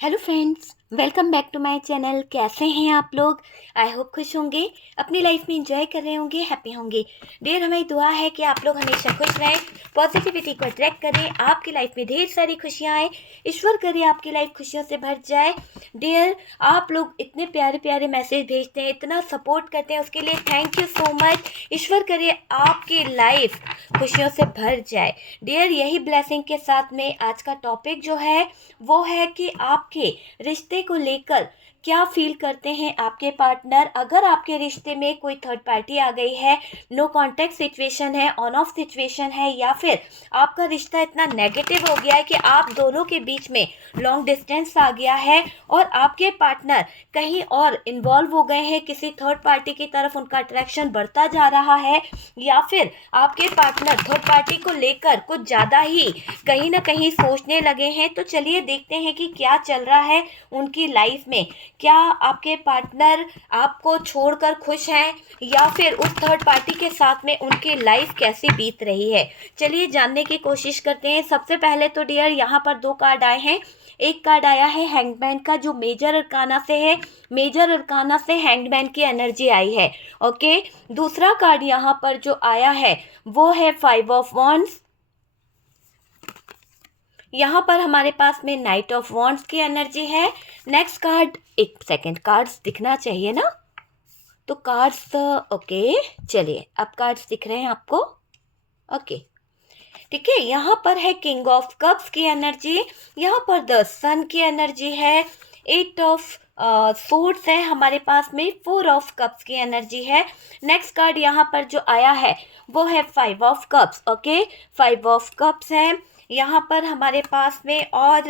Hello friends, welcome back to my channel. कैसे हैं आप लोग? आई होप खुश होंगे, अपनी लाइफ में एंजॉय कर रहे होंगे, हैप्पी होंगे। डियर, हमारी दुआ है कि आप लोग हमेशा खुश रहें, पॉजिटिविटी को अट्रैक्ट करें, आपकी लाइफ में ढेर सारी खुशियाँ आए। ईश्वर करे आपकी लाइफ खुशियों से भर जाए। डियर, आप लोग इतने प्यारे प्यारे मैसेज भेजते हैं, इतना सपोर्ट करते हैं, उसके लिए थैंक यू सो मच। ईश्वर करे आपकी लाइफ खुशियों से भर जाए। डियर, यही ब्लेसिंग के साथ में आज का टॉपिक जो है वो है कि आपके रिश्ते को लेकर क्या फील करते हैं आपके पार्टनर। अगर आपके रिश्ते में कोई थर्ड पार्टी आ गई है, नो कांटेक्ट सिचुएशन है, ऑन ऑफ सिचुएशन है, या फिर आपका रिश्ता इतना नेगेटिव हो गया है कि आप दोनों के बीच में लॉन्ग डिस्टेंस आ गया है और आपके पार्टनर कहीं और इन्वॉल्व हो गए हैं, किसी थर्ड पार्टी की तरफ उनका अट्रैक्शन बढ़ता जा रहा है, या फिर आपके पार्टनर थर्ड पार्टी को लेकर कुछ ज़्यादा ही कहीं ना कहीं सोचने लगे हैं, तो चलिए देखते हैं कि क्या चल रहा है उनकी लाइफ में। क्या आपके पार्टनर आपको छोड़कर खुश हैं, या फिर उस थर्ड पार्टी के साथ में उनकी लाइफ कैसी बीत रही है। चलिए जानने की कोशिश करते हैं। सबसे पहले तो डियर, यहाँ पर दो कार्ड आए हैं। एक कार्ड आया है हैंगमैन का, जो मेजर अरकाना से है। मेजर अरकाना से हैंगमैन की एनर्जी आई है। ओके, दूसरा कार्ड यहाँ पर जो आया है वो है 5 ऑफ वॉन्ड्स। यहाँ पर हमारे पास में नाइट ऑफ वॉन्ड्स की एनर्जी है। नेक्स्ट कार्ड, एक सेकेंड, कार्ड्स दिखना चाहिए ना, तो कार्ड्स, ओके, चलिए अब कार्ड्स दिख रहे हैं आपको। ओके, ठीक है। यहाँ पर है किंग ऑफ कप्स की एनर्जी, यहाँ पर द सन की एनर्जी है। 8 ऑफ सोर्ड्स है हमारे पास में, 4 ऑफ कप्स की एनर्जी है। नेक्स्ट कार्ड यहाँ पर जो आया है वो है 5 of cups. Okay, 5 of cups है यहाँ पर हमारे पास में। और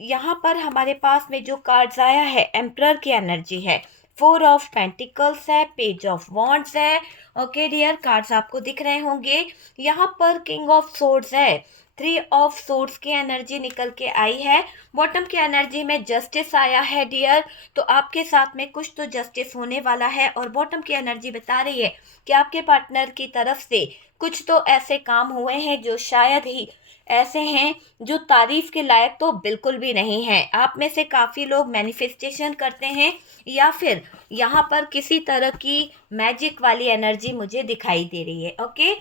यहाँ पर हमारे पास में जो कार्ड्स आया है, एम्परर की एनर्जी है। 4 ऑफ पेंटिकल्स है, पेज ऑफ वॉन्ड्स है। ओके डियर, कार्ड्स आपको दिख रहे होंगे। यहाँ पर किंग ऑफ सोर्ड्स है, 3 ऑफ सोर्ड्स की एनर्जी निकल के आई है। बॉटम की एनर्जी में जस्टिस आया है डियर, तो आपके साथ में कुछ तो जस्टिस होने वाला है। और बॉटम की एनर्जी बता रही है कि आपके पार्टनर की तरफ से कुछ तो ऐसे काम हुए हैं जो शायद ही ऐसे हैं जो तारीफ के लायक तो बिल्कुल भी नहीं है। आप में से काफ़ी लोग मैनिफेस्टेशन करते हैं, या फिर यहाँ पर किसी तरह की मैजिक वाली एनर्जी मुझे दिखाई दे रही है। ओके,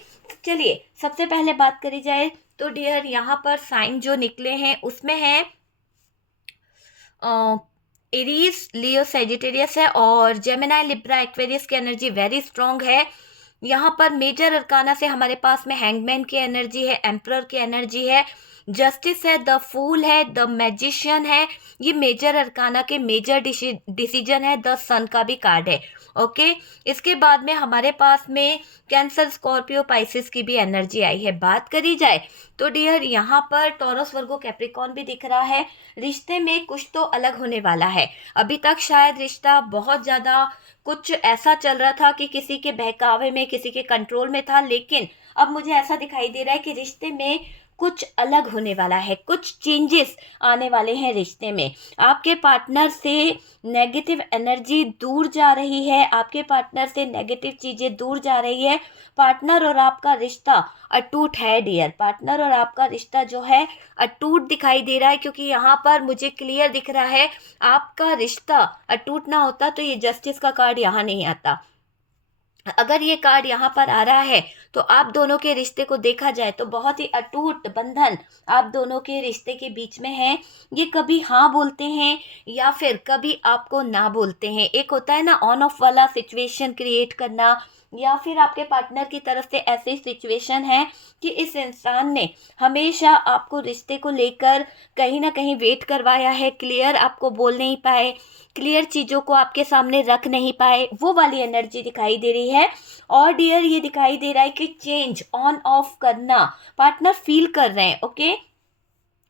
चलिए सबसे पहले बात करी जाए तो डियर, यहाँ पर साइन जो निकले हैं उसमें है एरीज, लियो, सेजिटेरियस है, और जेमिनाई, लिब्रा, एक्वेरियस की एनर्जी वेरी स्ट्रांग है। यहाँ पर मेजर अरकाना से हमारे पास में हैंगमैन की एनर्जी है, एम्परर की एनर्जी है, जस्टिस है, द फूल है, द मैजिशियन है। ये मेजर अरकाना के मेजर डिसीजन है। द सन का भी कार्ड है। ओके, इसके बाद में हमारे पास में कैंसर, स्कॉर्पियो, पाइसिस की भी एनर्जी आई है। बात करी जाए तो डियर, यहाँ पर टॉरस, वर्गो, कैप्रिकॉर्न भी दिख रहा है। रिश्ते में कुछ तो अलग होने वाला है। अभी तक शायद रिश्ता बहुत ज़्यादा कुछ ऐसा चल रहा था कि किसी के बहकावे में, किसी के कंट्रोल में था, लेकिन अब मुझे ऐसा दिखाई दे रहा है कि रिश्ते में कुछ अलग होने वाला है, कुछ चेंजेस आने वाले हैं रिश्ते में। आपके पार्टनर से नेगेटिव एनर्जी दूर जा रही है, आपके पार्टनर से नेगेटिव चीज़ें दूर जा रही है। पार्टनर और आपका रिश्ता अटूट है डियर, पार्टनर और आपका रिश्ता जो है अटूट दिखाई दे रहा है, क्योंकि यहाँ पर मुझे क्लियर दिख रहा है आपका रिश्ता अटूट ना होता तो ये जस्टिस का कार्ड यहाँ नहीं आता। अगर ये कार्ड यहाँ पर आ रहा है तो आप दोनों के रिश्ते को देखा जाए तो बहुत ही अटूट बंधन आप दोनों के रिश्ते के बीच में है। ये कभी हाँ बोलते हैं या फिर कभी आपको ना बोलते हैं। एक होता है ना ऑन ऑफ वाला सिचुएशन क्रिएट करना, या फिर आपके पार्टनर की तरफ से ऐसी सिचुएशन है कि इस इंसान ने हमेशा आपको रिश्ते को लेकर कहीं ना कहीं वेट करवाया है, क्लियर आपको बोल नहीं पाए, क्लियर चीज़ों को आपके सामने रख नहीं पाए, वो वाली एनर्जी दिखाई दे रही है। और डियर, ये दिखाई दे रहा है कि चेंज ऑन ऑफ करना पार्टनर फील कर रहे हैं। ओके,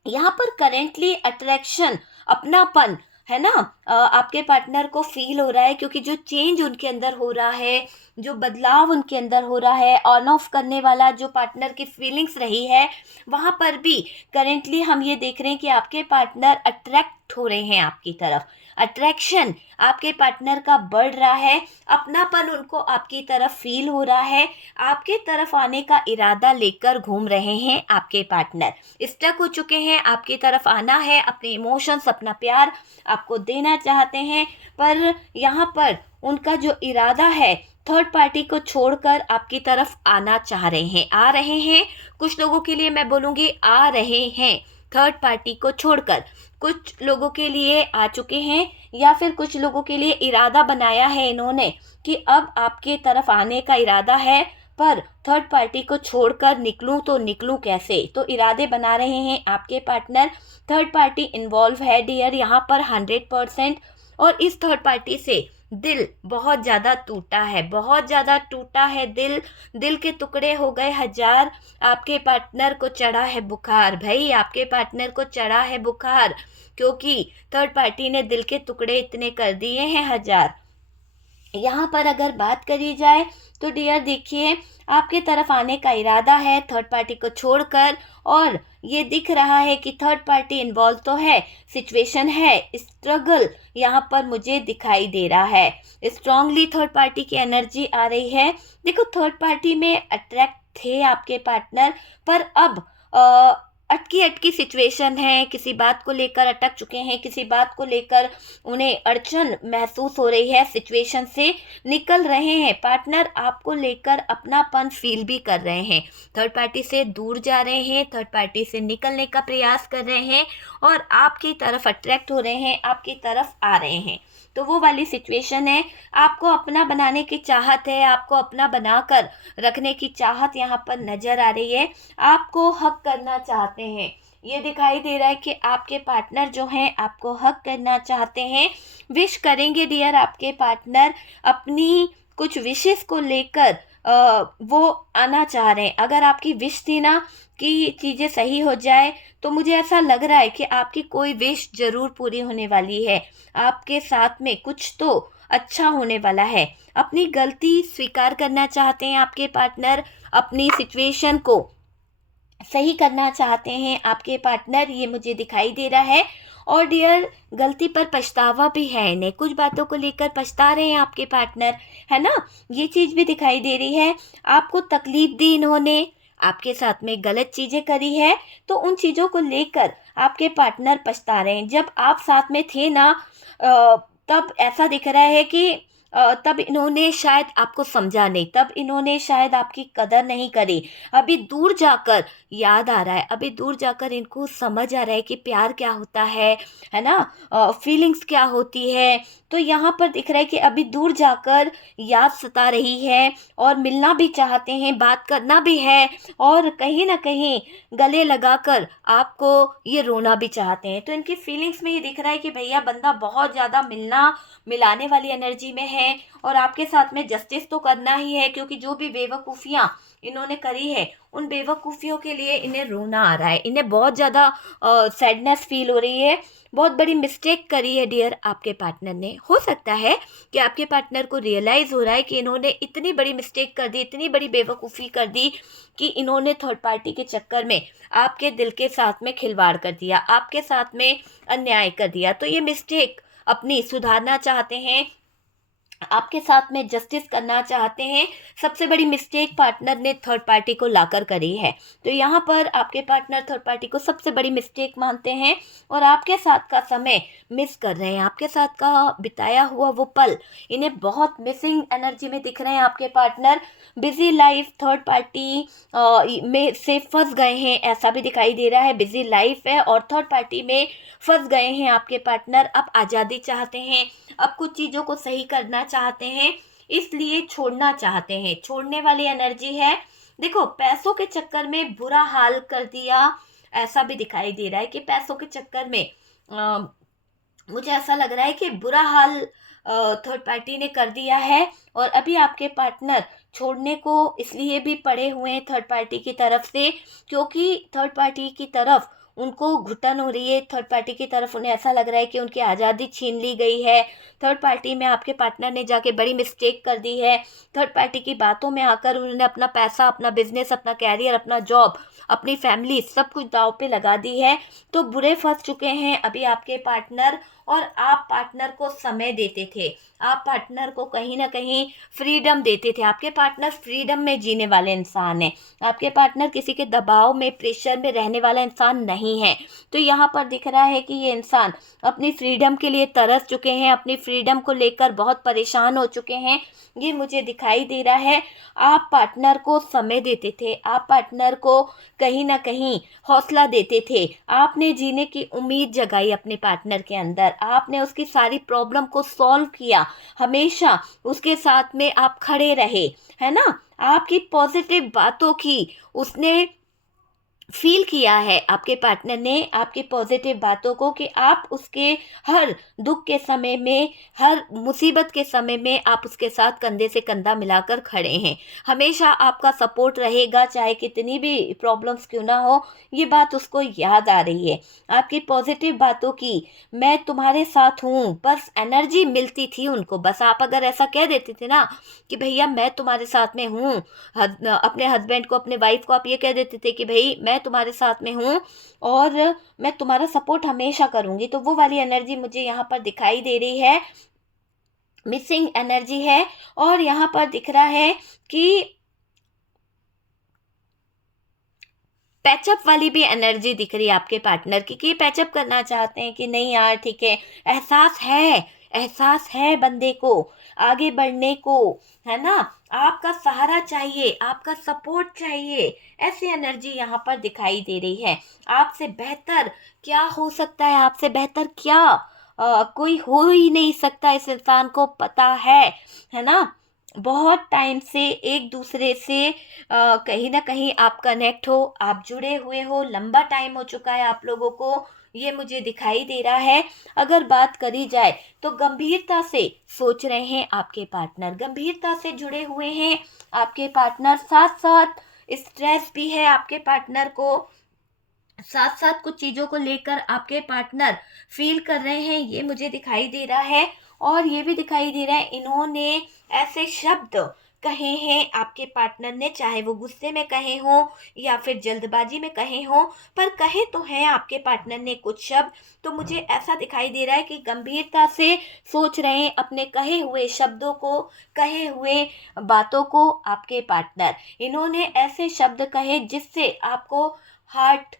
यहाँ पर करेंटली अट्रैक्शन, अपनापन है ना, आपके पार्टनर को फील हो रहा है, क्योंकि जो चेंज उनके अंदर हो रहा है, जो बदलाव उनके अंदर हो रहा है, ऑन ऑफ करने वाला जो पार्टनर की फीलिंग्स रही है, वहाँ पर भी करेंटली हम ये देख रहे हैं कि आपके पार्टनर अट्रैक्ट हो रहे हैं आपकी तरफ। अट्रैक्शन आपके पार्टनर का बढ़ रहा है, अपनापन उनको आपकी तरफ फील हो रहा है, आपके तरफ आने का इरादा लेकर घूम रहे हैं आपके पार्टनर। स्टक हो चुके हैं, आपकी तरफ आना है, अपने इमोशंस, अपना प्यार आपको देना चाहते हैं, पर यहाँ पर उनका जो इरादा है थर्ड पार्टी को छोड़कर आपकी तरफ आना चाह रहे हैं, आ रहे हैं। कुछ लोगों के लिए मैं बोलूँगी आ रहे हैं थर्ड पार्टी को छोड़कर, कुछ लोगों के लिए आ चुके हैं, या फिर कुछ लोगों के लिए इरादा बनाया है इन्होंने कि अब आपके तरफ आने का इरादा है, पर थर्ड पार्टी को छोड़कर निकलूं तो निकलूं कैसे, तो इरादे बना रहे हैं आपके पार्टनर। थर्ड पार्टी इन्वॉल्व है डियर यहाँ पर 100%, और इस थर्ड पार्टी से दिल बहुत ज़्यादा टूटा है, बहुत ज़्यादा टूटा है दिल, दिल के टुकड़े हो गए हजार। आपके पार्टनर को चढ़ा है बुखार भाई, आपके पार्टनर को चढ़ा है बुखार, क्योंकि थर्ड पार्टी ने दिल के टुकड़े इतने कर दिए हैं हजार। यहाँ पर अगर बात करी जाए तो डियर देखिए, आपके तरफ आने का इरादा है थर्ड पार्टी को छोड़कर, और ये दिख रहा है कि थर्ड पार्टी इन्वॉल्व तो है, सिचुएशन है, स्ट्रगल यहाँ पर मुझे दिखाई दे रहा है। स्ट्रांगली थर्ड पार्टी की एनर्जी आ रही है। देखो थर्ड पार्टी में अट्रैक्ट थे आपके पार्टनर, पर अब अटकी अटकी सिचुएशन है, किसी बात को लेकर अटक चुके हैं, किसी बात को लेकर उन्हें अड़चन महसूस हो रही है, सिचुएशन से निकल रहे हैं। पार्टनर आपको लेकर अपनापन फील भी कर रहे हैं, थर्ड पार्टी से दूर जा रहे हैं, थर्ड पार्टी से निकलने का प्रयास कर रहे हैं, और आपकी तरफ अट्रैक्ट हो रहे हैं, आपकी तरफ आ रहे हैं। तो वो वाली सिचुएशन है, आपको अपना बनाने की चाहत है, आपको अपना बनाकर रखने की चाहत यहाँ पर नज़र आ रही है, आपको हक करना चाहते हैं। ये दिखाई दे रहा है कि आपके पार्टनर जो हैं आपको हक करना चाहते हैं, विश करेंगे डियर आपके पार्टनर, अपनी कुछ विशेस को लेकर वो आना चाह रहे हैं। अगर आपकी विश थी ना कि चीज़ें सही हो जाए, तो मुझे ऐसा लग रहा है कि आपकी कोई विश ज़रूर पूरी होने वाली है, आपके साथ में कुछ तो अच्छा होने वाला है। अपनी गलती स्वीकार करना चाहते हैं आपके पार्टनर, अपनी सिचुएशन को सही करना चाहते हैं आपके पार्टनर, ये मुझे दिखाई दे रहा है। और डियर गलती पर पछतावा भी है इन्हें, कुछ बातों को लेकर पछता रहे हैं आपके पार्टनर, है ना, ये चीज़ भी दिखाई दे रही है। आपको तकलीफ दी इन्होंने, आपके साथ में गलत चीज़ें करी है, तो उन चीज़ों को लेकर आपके पार्टनर पछता रहे हैं। जब आप साथ में थे ना, तब ऐसा दिख रहा है कि तब इन्होंने शायद आपको समझा नहीं, तब इन्होंने शायद आपकी कदर नहीं करी। अभी दूर जाकर याद आ रहा है, अभी दूर जाकर इनको समझ आ रहा है कि प्यार क्या होता है ना, फीलिंग्स क्या होती है। तो यहाँ पर दिख रहा है कि अभी दूर जाकर याद सता रही है, और मिलना भी चाहते हैं, बात करना भी है, और कहीं ना कहीं गले लगाकर आपको ये रोना भी चाहते हैं। तो इनकी फीलिंग्स में ये दिख रहा है कि भैया बंदा बहुत ज़्यादा मिलना मिलाने वाली एनर्जी में है, और आपके साथ में जस्टिस तो करना ही है, क्योंकि जो भी बेवकूफ़ियाँ इन्होंने करी है, उन बेवकूफ़ियों के लिए इन्हें रोना आ रहा है, इन्हें बहुत ज़्यादा सैडनेस फील हो रही है। बहुत बड़ी मिस्टेक करी है डियर आपके पार्टनर ने। हो सकता है कि आपके पार्टनर को रियलाइज़ हो रहा है कि इन्होंने इतनी बड़ी मिस्टेक कर दी, इतनी बड़ी बेवकूफ़ी कर दी, कि इन्होंने थर्ड पार्टी के चक्कर में आपके दिल के साथ में खिलवाड़ कर दिया, आपके साथ में अन्याय कर दिया। तो ये मिस्टेक अपनी सुधारना चाहते हैं, आपके साथ में जस्टिस करना चाहते हैं। सबसे बड़ी मिस्टेक पार्टनर ने थर्ड पार्टी को लाकर करी है, तो यहाँ पर आपके पार्टनर थर्ड पार्टी को सबसे बड़ी मिस्टेक मानते हैं, और आपके साथ का समय मिस कर रहे हैं, आपके साथ का बिताया हुआ वो पल इन्हें बहुत मिसिंग एनर्जी में दिख रहे हैं। आपके partner busy life third party में से फंस गए हैं, ऐसा भी दिखाई दे रहा है। बिजी लाइफ है और थर्ड पार्टी में फंस गए हैं आपके पार्टनर, अब आज़ादी चाहते हैं, अब कुछ चीज़ों को सही करना चाहते हैं, इसलिए छोड़ना चाहते हैं, छोड़ने वाली एनर्जी है। देखो पैसों के चक्कर में बुरा हाल कर दिया, ऐसा भी दिखाई दे रहा है कि पैसों के चक्कर में मुझे ऐसा लग रहा है कि बुरा हाल थर्ड पार्टी ने कर दिया है, और अभी आपके पार्टनर छोड़ने को इसलिए भी पड़े हुए हैं थर्ड पार्टी की तरफ से, क्योंकि थर्ड पार्टी की तरफ उनको घुटन हो रही है, थर्ड पार्टी की तरफ उन्हें ऐसा लग रहा है कि उनकी आज़ादी छीन ली गई है, थर्ड पार्टी में आपके पार्टनर ने जाके बड़ी मिस्टेक कर दी है, थर्ड पार्टी की बातों में आकर उन्होंने अपना पैसा, अपना बिजनेस, अपना कैरियर, अपना जॉब, अपनी फैमिली सब कुछ दांव पे लगा दी है। तो बुरे फंस चुके हैं अभी आपके पार्टनर, और आप पार्टनर को समय देते थे, आप पार्टनर को कहीं ना कहीं फ्रीडम देते थे। आपके पार्टनर फ्रीडम में जीने वाले इंसान हैं, आपके पार्टनर किसी के दबाव में, प्रेशर में रहने वाला इंसान नहीं है। तो यहाँ पर दिख रहा है कि ये इंसान अपनी फ्रीडम के लिए तरस चुके हैं, अपनी फ्रीडम को लेकर बहुत परेशान हो चुके हैं, ये मुझे दिखाई दे रहा है। आप पार्टनर को समय देते थे, आप पार्टनर को कहीं ना कहीं हौसला देते थे, आपने जीने की उम्मीद जगाई अपने पार्टनर के अंदर, आपने उसकी सारी प्रॉब्लम को सॉल्व किया, हमेशा उसके साथ में आप खड़े रहे, है ना। आपकी पॉजिटिव बातों की उसने फील किया है, आपके पार्टनर ने आपकी पॉजिटिव बातों को, कि आप उसके हर दुख के समय में, हर मुसीबत के समय में आप उसके साथ कंधे से कंधा मिलाकर खड़े हैं। हमेशा आपका सपोर्ट रहेगा, चाहे कितनी भी प्रॉब्लम्स क्यों ना हो, ये बात उसको याद आ रही है। आपकी पॉजिटिव बातों की, मैं तुम्हारे साथ हूँ, बस एनर्जी मिलती थी उनको। बस आप अगर ऐसा कह देते थे ना कि भैया मैं तुम्हारे साथ में हूँ, अपने हस्बैंड को, अपने वाइफ को आप ये कह देते थे कि भाई मैं तुम्हारे साथ में हूँ और मैं तुम्हारा सपोर्ट हमेशा करूँगी, तो वो वाली एनर्जी मुझे यहाँ पर दिखाई दे रही है, मिसिंग एनर्जी है। और यहाँ पर दिख रहा है कि पैचअप वाली भी एनर्जी दिख रही है आपके पार्टनर की, कि पैचअप करना चाहते हैं कि नहीं यार ठीक है, एहसास है, एहसास है बंदे को आगे बढ़ने को, है ना। आपका सहारा चाहिए, आपका सपोर्ट चाहिए, ऐसी एनर्जी यहाँ पर दिखाई दे रही है। आपसे बेहतर क्या हो सकता है, आपसे बेहतर क्या कोई हो ही नहीं सकता, इस इंसान को पता है ना। बहुत टाइम से एक दूसरे से कहीं ना कहीं आप कनेक्ट हो, आप जुड़े हुए हो, लंबा टाइम हो चुका है आप लोगों को, ये मुझे दिखाई दे रहा है। अगर बात करी जाए तो गंभीरता से सोच रहे हैं आपके पार्टनर, गंभीरता से जुड़े हुए हैं आपके पार्टनर, साथ साथ स्ट्रेस भी है आपके पार्टनर को, साथ साथ कुछ चीज़ों को लेकर आपके पार्टनर फील कर रहे हैं, ये मुझे दिखाई दे रहा है। और ये भी दिखाई दे रहा है इन्होंने ऐसे शब्द कहे हैं आपके पार्टनर ने, चाहे वो गुस्से में कहे हों या फिर जल्दबाजी में कहे हों, पर कहे तो हैं आपके पार्टनर ने कुछ शब्द। तो मुझे ऐसा दिखाई दे रहा है कि गंभीरता से सोच रहे हैं अपने कहे हुए शब्दों को, कहे हुए बातों को आपके पार्टनर। इन्होंने ऐसे शब्द कहे जिससे आपको हार्ट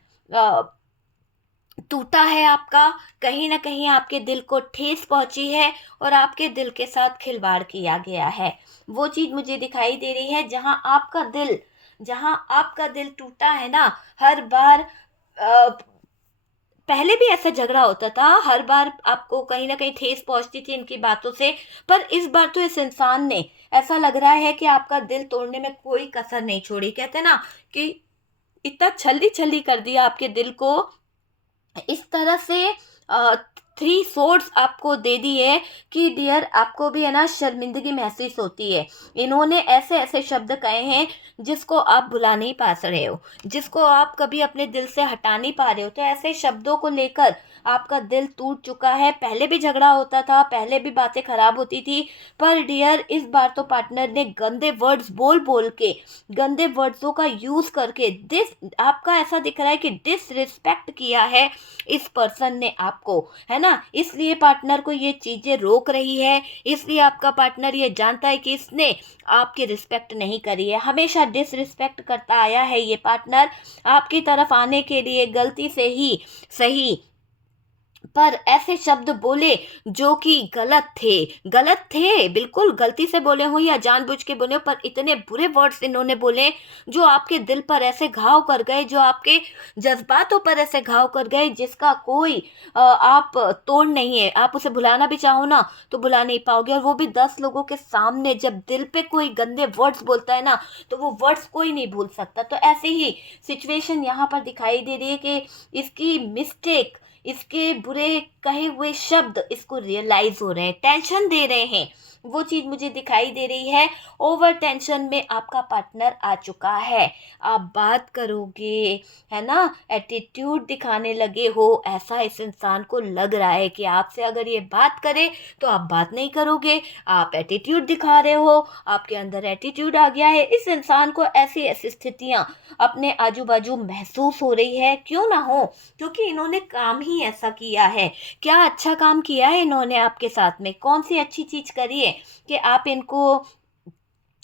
टूटा है आपका, कहीं ना कहीं आपके दिल को ठेस पहुंची है और आपके दिल के साथ खिलवाड़ किया गया है। वो चीज़ मुझे दिखाई दे रही है जहां आपका दिल टूटा है ना, हर बार पहले भी ऐसा झगड़ा होता था, हर बार आपको कहीं ना कहीं ठेस पहुंचती थी इनकी बातों से, पर इस बार तो इस इंसान ने, ऐसा लग रहा है कि आपका दिल तोड़ने में कोई कसर नहीं छोड़ी। कहते ना कि इतना छल्ली छल्ली कर दिया आपके दिल को, इस तरह से थ्री सोर्ड्स आपको दे दी है कि डियर आपको भी है ना शर्मिंदगी महसूस होती है। इन्होंने ऐसे ऐसे शब्द कहे हैं जिसको आप भुला नहीं पा रहे हो, जिसको आप कभी अपने दिल से हटा नहीं पा रहे हो। तो ऐसे शब्दों को लेकर आपका दिल टूट चुका है। पहले भी झगड़ा होता था, पहले भी बातें खराब होती थी, पर डियर इस बार तो पार्टनर ने गंदे वर्ड्स बोल बोल के, गंदे वर्ड्सों का यूज़ करके आपका ऐसा दिख रहा है कि डिसरिस्पेक्ट किया है इस पर्सन ने आपको, है ना। इसलिए पार्टनर को ये चीज़ें रोक रही है, इसलिए आपका पार्टनर ये जानता है कि इसने आपकी रिस्पेक्ट नहीं करी है, हमेशा डिसरिस्पेक्ट करता आया है ये पार्टनर। आपकी तरफ आने के लिए गलती से ही सही, पर ऐसे शब्द बोले जो कि गलत थे, बिल्कुल गलती से बोले हो या जानबूझ के बोले हो, पर इतने बुरे वर्ड्स इन्होंने बोले जो आपके दिल पर ऐसे घाव कर गए, जो आपके जज्बातों पर ऐसे घाव कर गए जिसका कोई आप तोड़ नहीं है। आप उसे भुलाना भी चाहो ना तो भुला नहीं पाओगे, और वो भी 10 लोगों के सामने। जब दिल पे कोई गंदे वर्ड्स बोलता है ना तो वो वर्ड्स कोई नहीं भूल सकता। तो ऐसे ही सिचुएशन यहाँ पर दिखाई दे रही है कि इसकी मिस्टेक, इसके बुरे कहे हुए शब्द इसको रियलाइज हो रहे हैं, टेंशन दे रहे हैं। वो चीज़ मुझे दिखाई दे रही है। ओवर टेंशन में आपका पार्टनर आ चुका है। आप बात करोगे, है ना, एटीट्यूड दिखाने लगे हो, ऐसा इस इंसान को लग रहा है कि आपसे अगर ये बात करे तो आप बात नहीं करोगे। आप एटीट्यूड दिखा रहे हो, आपके अंदर एटीट्यूड आ गया है। इस इंसान को ऐसी ऐसी स्थितियाँ अपने आजू बाजू महसूस हो रही है। क्यों ना हो, क्योंकि इन्होंने काम ही ऐसा किया है। क्या अच्छा काम किया है इन्होंने आपके साथ में? कौन सी अच्छी चीज़ करी है कि आप इनको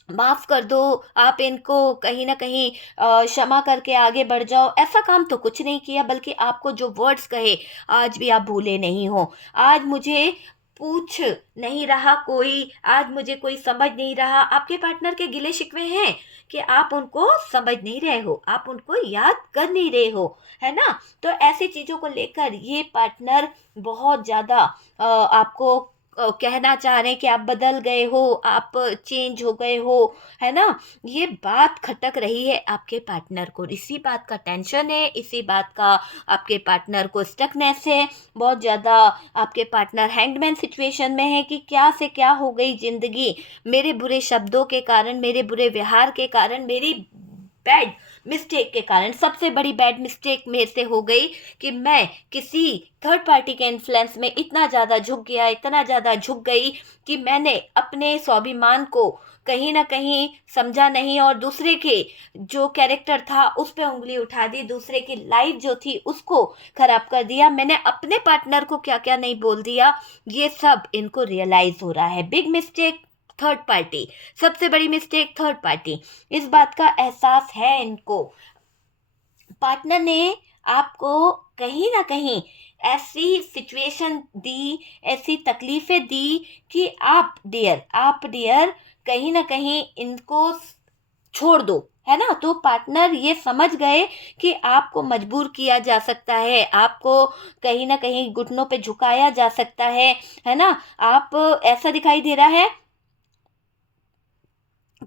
माफ़ कर दो, आप इनको कहीं न कहीं क्षमा करके आगे बढ़ जाओ? ऐसा काम तो कुछ नहीं किया, बल्कि आपको जो वर्ड्स कहे आज भी आप भूले नहीं हो। आज मुझे पूछ नहीं रहा कोई, आज मुझे कोई समझ नहीं रहा। आपके पार्टनर के गिले शिकवे हैं कि आप उनको समझ नहीं रहे हो, आप उनको याद कर नहीं रहे हो, है ना? तो ऐसी चीज़ों को लेकर ये पार्टनर बहुत ज़्यादा आपको कहना चाह रहे हैं कि आप बदल गए हो, आप चेंज हो गए हो, है ना? ये बात खटक रही है आपके पार्टनर को। इसी बात का टेंशन है, इसी बात का आपके पार्टनर को स्टकनेस है। बहुत ज़्यादा आपके पार्टनर हैंगमैन सिचुएशन में है कि क्या से क्या हो गई ज़िंदगी, मेरे बुरे शब्दों के कारण, मेरे बुरे व्यवहार के कारण, मेरी बैड मिस्टेक के कारण। सबसे बड़ी बैड मिस्टेक मेरे से हो गई कि मैं किसी थर्ड पार्टी के इन्फ्लुएंस में इतना ज़्यादा झुक गया, इतना ज़्यादा झुक गई कि मैंने अपने स्वाभिमान को कहीं न कहीं समझा नहीं, और दूसरे के जो कैरेक्टर था उस पे उँगली उठा दी, दूसरे की लाइफ जो थी उसको खराब कर दिया। मैंने अपने पार्टनर को क्या-क्या नहीं बोल दिया, ये सब इनको रियलाइज़ हो रहा है। बिग मिस्टेक थर्ड पार्टी, सबसे बड़ी मिस्टेक थर्ड पार्टी। इस बात का एहसास है इनको। पार्टनर ने आपको कहीं न कहीं ऐसी सिचुएशन दी, ऐसी तकलीफ़ें दी कि आप डियर कहीं न कहीं इनको छोड़ दो, है ना? तो पार्टनर ये समझ गए कि आपको मजबूर किया जा सकता है, आपको कहीं न कहीं घुटनों पे झुकाया जा सकता है ना? आप ऐसा दिखाई दे रहा है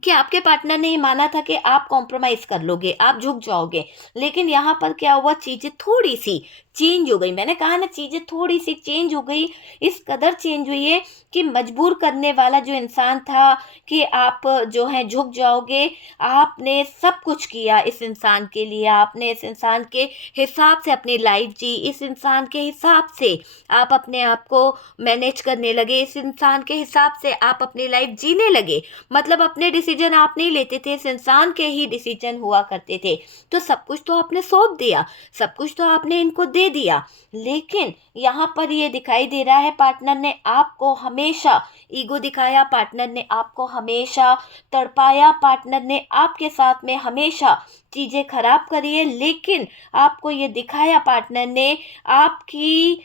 कि आपके पार्टनर ने ये माना था कि आप कॉम्प्रोमाइज कर लोगे, आप झुक जाओगे, लेकिन यहाँ पर क्या हुआ, चीज़ें थोड़ी-सी चेंज हो गई। मैंने कहा ना, चीज़ें थोड़ी-सी चेंज हो गई, इस कदर चेंज हुई है कि मजबूर करने वाला जो इंसान था कि आप जो है झुक जाओगे, आपने सब कुछ किया इस इंसान के लिए, आपने इस इंसान के हिसाब से अपनी लाइफ जी, इस इंसान के हिसाब से आप अपने आप को मैनेज करने लगे, इस इंसान के हिसाब से आप अपनी लाइफ जीने लगे। मतलब अपने डिसीजन आप नहीं लेते थे, इस इंसान के ही डिसीजन हुआ करते थे। तो सब कुछ तो आपने सौंप दिया, सब कुछ तो आपने इनको दे दिया, लेकिन यहाँ पर ये दिखाई दे रहा है पार्टनर ने आपको हमेशा ईगो दिखाया, पार्टनर ने आपको हमेशा तड़पाया, पार्टनर ने आपके साथ में हमेशा चीज़ें खराब करी है, लेकिन आपको ये दिखाया पार्टनर ने आपकी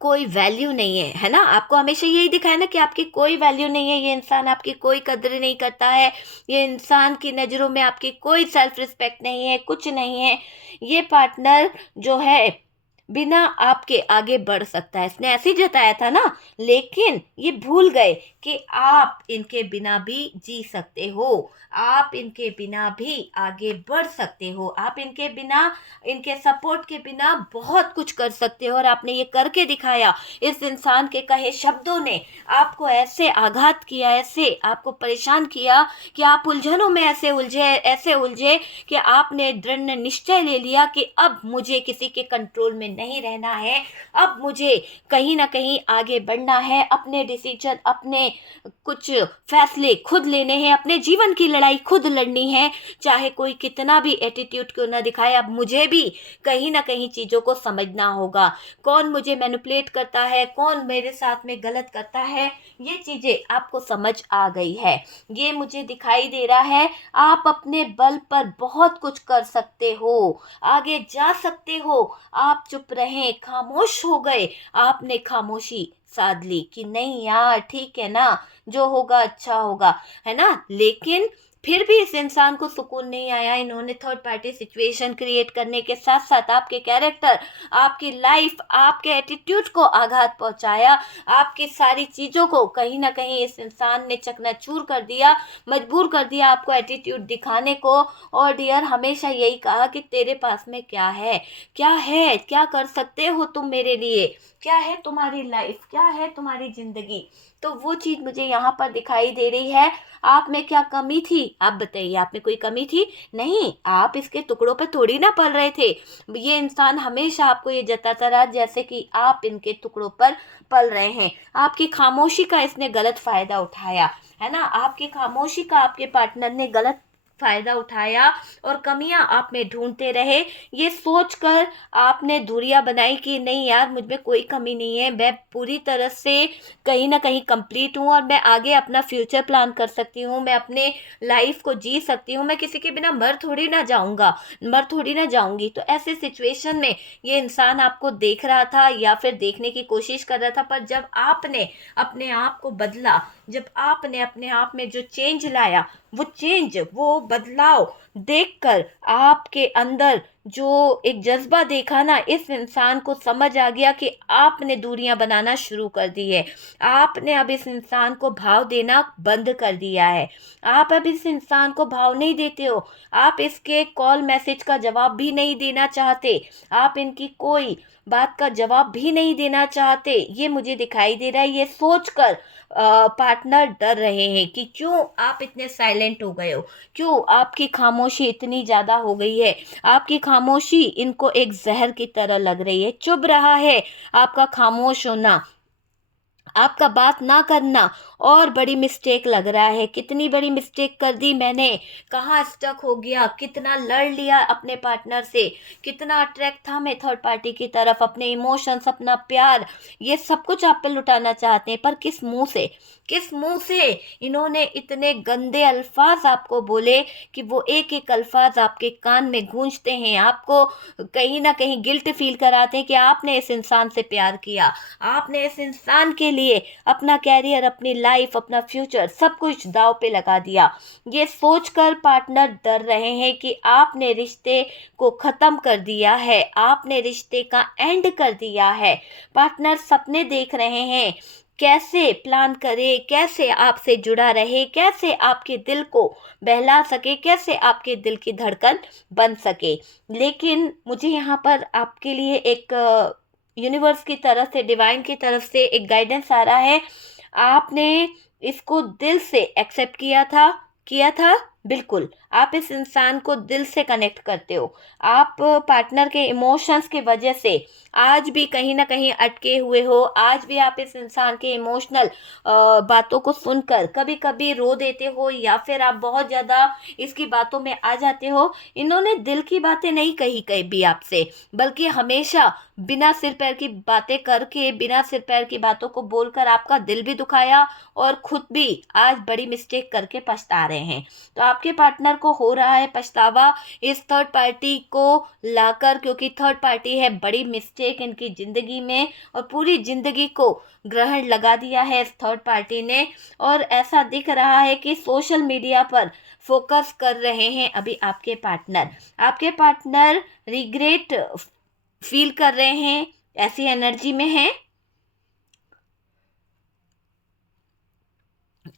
कोई वैल्यू नहीं है ना? आपको हमेशा यही दिखाया ना कि आपकी कोई वैल्यू नहीं है, ये इंसान आपकी कोई कद्र नहीं करता है, ये इंसान की नज़रों में आपकी कोई सेल्फ रिस्पेक्ट नहीं है, कुछ नहीं है। ये पार्टनर जो है बिना आपके आगे बढ़ सकता है, इसने ऐसे ही जताया था ना, लेकिन ये भूल गए कि आप इनके बिना भी जी सकते हो, आप इनके बिना भी आगे बढ़ सकते हो, आप इनके बिना, इनके सपोर्ट के बिना बहुत कुछ कर सकते हो, और आपने ये करके दिखाया। इस इंसान के कहे शब्दों ने आपको ऐसे आघात किया, ऐसे आपको परेशान किया कि आप उलझनों में ऐसे उलझे कि आपने दृढ़ निश्चय ले लिया कि अब मुझे किसी के कंट्रोल में नहीं रहना है, अब मुझे कहीं ना कहीं आगे बढ़ना है, अपने डिसीजन, अपने कुछ फैसले खुद लेने हैं, अपने जीवन की लड़ाई खुद लड़नी है, चाहे कोई कितना भी एटीट्यूड क्यों ना दिखाए। अब मुझे भी कहीं ना कहीं चीज़ों को समझना होगा, कौन मुझे मैनिपुलेट करता है, कौन मेरे साथ में गलत करता है, ये चीज़ें आपको समझ आ गई है, ये मुझे दिखाई दे रहा है। आप अपने बल पर बहुत कुछ कर सकते हो, आगे जा सकते हो। आप चुप रहे, खामोश हो गए, आपने खामोशी साध ली कि नहीं यार ठीक है ना, जो होगा अच्छा होगा, है ना? लेकिन फिर भी इस इंसान को सुकून नहीं आया। इन्होंने थर्ड पार्टी सिचुएशन क्रिएट करने के साथ साथ आपके कैरेक्टर, आपकी लाइफ, आपके एटीट्यूड को आघात पहुंचाया। आपकी सारी चीज़ों को कहीं ना कहीं इस इंसान ने चकनाचूर कर दिया, मजबूर कर दिया आपको एटीट्यूड दिखाने को। और डियर, हमेशा यही कहा कि तेरे पास में क्या है, क्या है, क्या कर सकते हो तुम मेरे लिए, क्या है तुम्हारी लाइफ, क्या है तुम्हारी ज़िंदगी। तो वो चीज़ मुझे यहाँ पर दिखाई दे रही है। आप में क्या कमी थी, आप बताइए, आप में कोई कमी थी? नहीं, आप इसके टुकड़ों पे थोड़ी ना पल रहे थे। ये इंसान हमेशा आपको ये जताता रहा जैसे कि आप इनके टुकड़ों पर पल रहे हैं। आपकी खामोशी का इसने गलत फायदा उठाया, है ना। आपकी खामोशी का आपके पार्टनर ने गलत फायदा उठाया और कमियां आप में ढूंढते रहे। ये सोचकर आपने दूरियां बनाई कि नहीं यार, मुझ में कोई कमी नहीं है, मैं पूरी तरह से कहीं ना कहीं कंप्लीट हूँ और मैं आगे अपना फ्यूचर प्लान कर सकती हूँ, मैं अपने लाइफ को जी सकती हूँ, मैं किसी के बिना मर थोड़ी ना जाऊंगा, मर थोड़ी ना जाऊंगी। तो ऐसे सिचुएशन में ये इंसान आपको देख रहा था या फिर देखने की कोशिश कर रहा था, पर जब आपने अपने आप को बदला, जब आपने अपने आप में जो चेंज लाया, वो चेंज, वो बदलाव देखकर आपके अंदर जो एक जज्बा देखा ना, इस इंसान को समझ आ गया कि आपने दूरियां बनाना शुरू कर दी है। आपने अब इस इंसान को भाव देना बंद कर दिया है। आप अब इस इंसान को भाव नहीं देते हो। आप इसके कॉल मैसेज का जवाब भी नहीं देना चाहते। आप इनकी कोई बात का जवाब भी नहीं देना चाहते। ये मुझे दिखाई दे रहा है। ये सोचकर पार्टनर डर रहे हैं कि क्यों आप इतने साइलेंट हो गए हो, क्यों आपकी खामोशी इतनी ज़्यादा हो गई है। आपकी खामोशी इनको एक जहर की तरह लग रही है। चुभ रहा है आपका खामोश होना, आपका बात ना करना, और बड़ी मिस्टेक लग रहा है। कितनी बड़ी मिस्टेक कर दी मैंने, कहाँ स्टक हो गया, कितना लड़ लिया अपने पार्टनर से, कितना अट्रैक्ट था मैं थर्ड पार्टी की तरफ, अपने इमोशंस, अपना प्यार, ये सब कुछ आप पे लुटाना चाहते हैं। पर किस मुंह से, किस मुंह से इन्होंने इतने गंदे अल्फाज आपको बोले कि वो एक एक अल्फाज आपके कान में गूंजते हैं, आपको कहीं ना कहीं गिल्ट फील कराते हैं कि आपने इस इंसान से प्यार किया, आपने इस इंसान के लिए अपना कैरियर, अपनी लाइफ, अपना फ्यूचर सब कुछ दांव पे लगा दिया। ये सोचकर पार्टनर डर रहे हैं कि आपने रिश्ते को खत्म कर दिया है, आपने रिश्ते का एंड कर दिया है। पार्टनर सपने देख रहे हैं, कैसे प्लान करे, कैसे आपसे जुड़ा रहे, कैसे आपके दिल को बहला सके, कैसे आपके दिल की धड़कन बन सके। लेकिन मुझे यहाँ पर आपके लिए एक यूनिवर्स की तरफ से, डिवाइन की तरफ से एक गाइडेंस आ रहा है। आपने इसको दिल से एक्सेप्ट किया था बिल्कुल। आप इस इंसान को दिल से कनेक्ट करते हो। आप पार्टनर के इमोशंस की वजह से आज भी कहीं ना कहीं अटके हुए हो। आज भी आप इस इंसान के इमोशनल बातों को सुनकर कभी कभी रो देते हो, या फिर आप बहुत ज़्यादा इसकी बातों में आ जाते हो। इन्होंने दिल की बातें नहीं कही कहीं भी आपसे, बल्कि हमेशा बिना सिर पैर की बातें करके, बिना सिर पैर की बातों को बोलकर आपका दिल भी दुखाया और खुद भी आज बड़ी मिस्टेक करके पछता रहे हैं। तो आपके पार्टनर को हो रहा है पछतावा इस थर्ड पार्टी को लाकर, क्योंकि थर्ड पार्टी है बड़ी मिस्टेक इनकी ज़िंदगी में, और पूरी ज़िंदगी को ग्रहण लगा दिया है इस थर्ड पार्टी ने। और ऐसा दिख रहा है कि सोशल मीडिया पर फोकस कर रहे हैं अभी आपके पार्टनर रिग्रेट फील कर रहे हैं, ऐसी एनर्जी में है।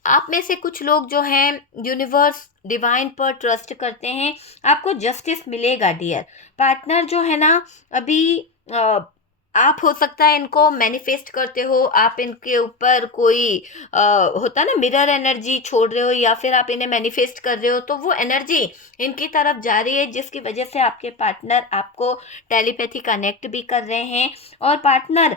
आप में से कुछ लोग जो हैं यूनिवर्स, डिवाइन पर ट्रस्ट करते हैं, आपको जस्टिस मिलेगा डियर। पार्टनर जो है ना, अभी आप हो सकता है इनको मैनिफेस्ट करते हो, आप इनके ऊपर कोई होता ना मिरर एनर्जी छोड़ रहे हो, या फिर आप इन्हें मैनिफेस्ट कर रहे हो, तो वो एनर्जी इनकी तरफ जा रही है, जिसकी वजह से आपके पार्टनर आपको टेलीपैथी कनेक्ट भी कर रहे हैं। और पार्टनर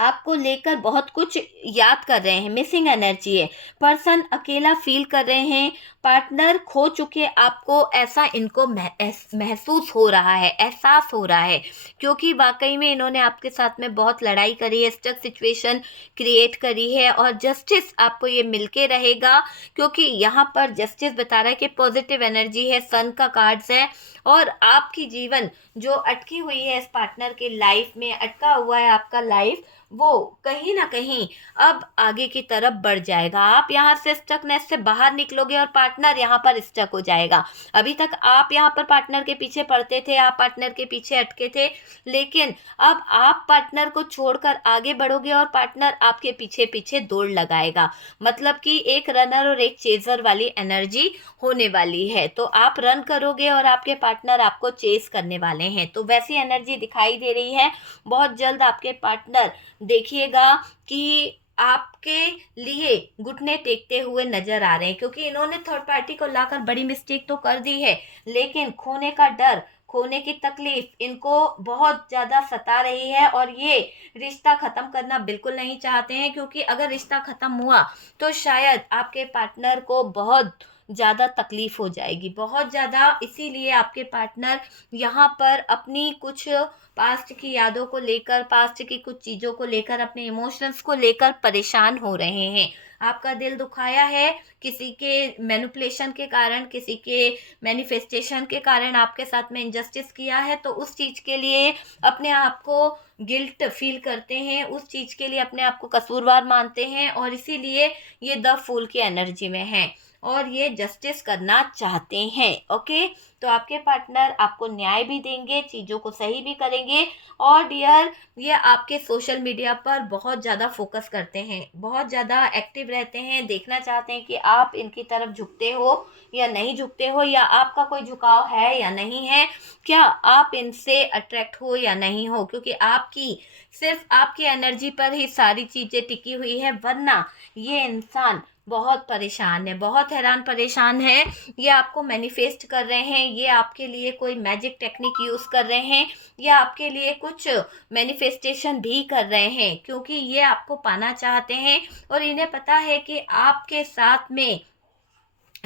आपको लेकर बहुत कुछ याद कर रहे हैं, मिसिंग एनर्जी है। पर्सन अकेला फील कर रहे हैं, पार्टनर खो चुके आपको, ऐसा इनको महसूस हो रहा है, एहसास हो रहा है। क्योंकि वाकई में इन्होंने आपके साथ में बहुत लड़ाई करी है, स्टक सिचुएशन क्रिएट करी है, और जस्टिस आपको ये मिलके रहेगा। क्योंकि यहाँ पर जस्टिस बता रहा है कि पॉजिटिव एनर्जी है, सन का कार्ड्स है, और आपकी जीवन जो अटकी हुई है इस पार्टनर के लाइफ में, अटका हुआ है आपका लाइफ, वो कहीं न कहीं अब आगे की तरफ बढ़ जाएगा। आप यहाँ से स्टकनेस से बाहर निकलोगे और पार्टनर यहाँ पर स्टक हो जाएगा। अभी तक आप यहाँ पर पार्टनर के पीछे पड़ते थे, आप पार्टनर के पीछे अटके थे, लेकिन अब आप पार्टनर को छोड़कर आगे बढ़ोगे और पार्टनर आपके पीछे-पीछे दौड़ लगाएगा। मतलब कि एक रनर और एक चेज़र वाली एनर्जी होने वाली है। तो आप रन करोगे और आपके पार्टनर आपको चेज़ करने वाले हैं। तो वैसी एनर्जी दिखाई दे रही है। बहुत जल्द आपके पार्टनर देखिएगा कि आपके लिए घुटने टेकते हुए नजर आ रहे हैं, क्योंकि इन्होंने थर्ड पार्टी को लाकर बड़ी मिस्टेक तो कर दी है, लेकिन खोने का डर, खोने की तकलीफ इनको बहुत ज़्यादा सता रही है और ये रिश्ता ख़त्म करना बिल्कुल नहीं चाहते हैं, क्योंकि अगर रिश्ता ख़त्म हुआ तो शायद आपके पार्टनर को बहुत ज़्यादा तकलीफ हो जाएगी, बहुत ज़्यादा। इसीलिए आपके पार्टनर यहाँ पर अपनी कुछ पास्ट की यादों को लेकर, पास्ट की कुछ चीज़ों को लेकर, अपने इमोशंस को लेकर परेशान हो रहे हैं। आपका दिल दुखाया है किसी के मैनिपुलेशन के कारण, किसी के मैनिफेस्टेशन के कारण आपके साथ में इनजस्टिस किया है, तो उस चीज़ के लिए अपने आप को गिल्ट फील करते हैं, उस चीज़ के लिए अपने आप को कसूरवार मानते हैं और इसीलिए ये द फूल की एनर्जी में हैं और ये जस्टिस करना चाहते हैं। ओके, तो आपके पार्टनर आपको न्याय भी देंगे, चीज़ों को सही भी करेंगे। और डियर, ये आपके सोशल मीडिया पर बहुत ज़्यादा फोकस करते हैं, बहुत ज़्यादा एक्टिव रहते हैं, देखना चाहते हैं कि आप इनकी तरफ झुकते हो या नहीं झुकते हो, या आपका कोई झुकाव है या नहीं है, क्या आप इनसे अट्रैक्ट हो या नहीं हो, क्योंकि आपकी सिर्फ आपकी एनर्जी पर ही सारी चीज़ें टिकी हुई है, वरना ये इंसान बहुत परेशान है, बहुत हैरान परेशान है। ये आपको मैनिफेस्ट कर रहे हैं, ये आपके लिए कोई मैजिक टेक्निक यूज़ कर रहे हैं, या आपके लिए कुछ मैनिफेस्टेशन भी कर रहे हैं, क्योंकि ये आपको पाना चाहते हैं और इन्हें पता है कि आपके साथ में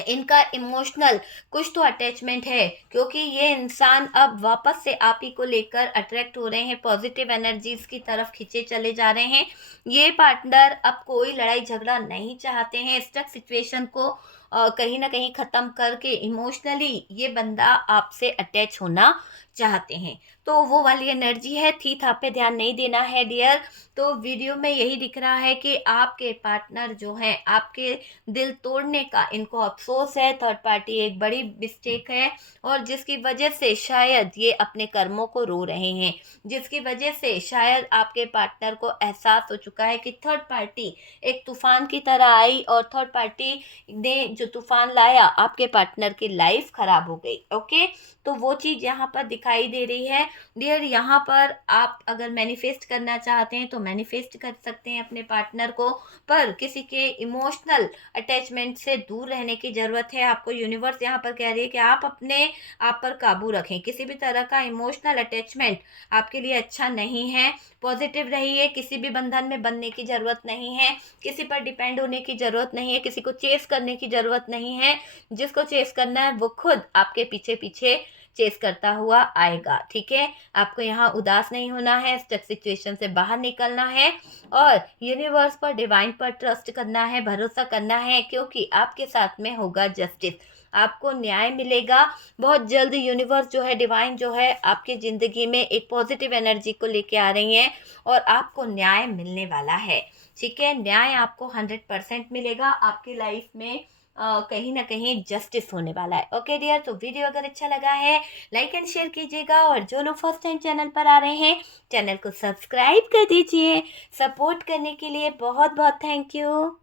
इनका इमोशनल कुछ तो अटैचमेंट है, क्योंकि ये इंसान अब वापस से आप ही को लेकर अट्रैक्ट हो रहे हैं, पॉजिटिव एनर्जीज की तरफ खींचे चले जा रहे हैं। ये पार्टनर अब कोई लड़ाई झगड़ा नहीं चाहते हैं, स्टक सिचुएशन को कहीं ना कहीं ख़त्म करके इमोशनली ये बंदा आपसे अटैच होना चाहते हैं। तो वो वाली एनर्जी है, थी था पे ध्यान नहीं देना है डियर। तो वीडियो में यही दिख रहा है कि आपके पार्टनर जो हैं, आपके दिल तोड़ने का इनको अफसोस है, थर्ड पार्टी एक बड़ी मिस्टेक है और जिसकी वजह से शायद ये अपने कर्मों को रो रहे हैं, जिसकी वजह से शायद आपके पार्टनर को एहसास हो चुका है कि थर्ड पार्टी एक तूफान की तरह आई और थर्ड पार्टी ने जो तूफान लाया आपके पार्टनर की लाइफ खराब हो गई। ओके, तो वो चीज़ यहाँ पर दिखाई दे रही है डियर। यहाँ पर आप अगर मैनिफेस्ट करना चाहते हैं तो मैनिफेस्ट कर सकते हैं अपने पार्टनर को, पर किसी के इमोशनल अटैचमेंट से दूर रहने की ज़रूरत है आपको। यूनिवर्स यहाँ पर कह रही है कि आप अपने आप पर काबू रखें, किसी भी तरह का इमोशनल अटैचमेंट आपके लिए अच्छा नहीं है। पॉजिटिव रहिए, किसी भी बंधन में बनने की ज़रूरत नहीं है, किसी पर डिपेंड होने की ज़रूरत नहीं है, किसी को चेस करने की ज़रूरत नहीं है। जिसको चेस करना है वो खुद आपके पीछे पीछे चेस करता हुआ आएगा। ठीक है, आपको यहाँ उदास नहीं होना है, स्टक सिचुएशन से बाहर निकलना है और यूनिवर्स पर, डिवाइन पर ट्रस्ट करना है, भरोसा करना है, क्योंकि आपके साथ में होगा जस्टिस, आपको न्याय मिलेगा। बहुत जल्द यूनिवर्स जो है, डिवाइन जो है, आपकी ज़िंदगी में एक पॉजिटिव एनर्जी को लेके आ रही हैं और आपको न्याय मिलने वाला है। ठीक है, न्याय आपको 100% मिलेगा, आपकी लाइफ में कहीं ना कहीं जस्टिस होने वाला है। ओके डियर, तो वीडियो अगर अच्छा लगा है लाइक एंड शेयर कीजिएगा और जो लोग फर्स्ट टाइम चैनल पर आ रहे हैं चैनल को सब्सक्राइब कर दीजिए। सपोर्ट करने के लिए बहुत बहुत थैंक यू।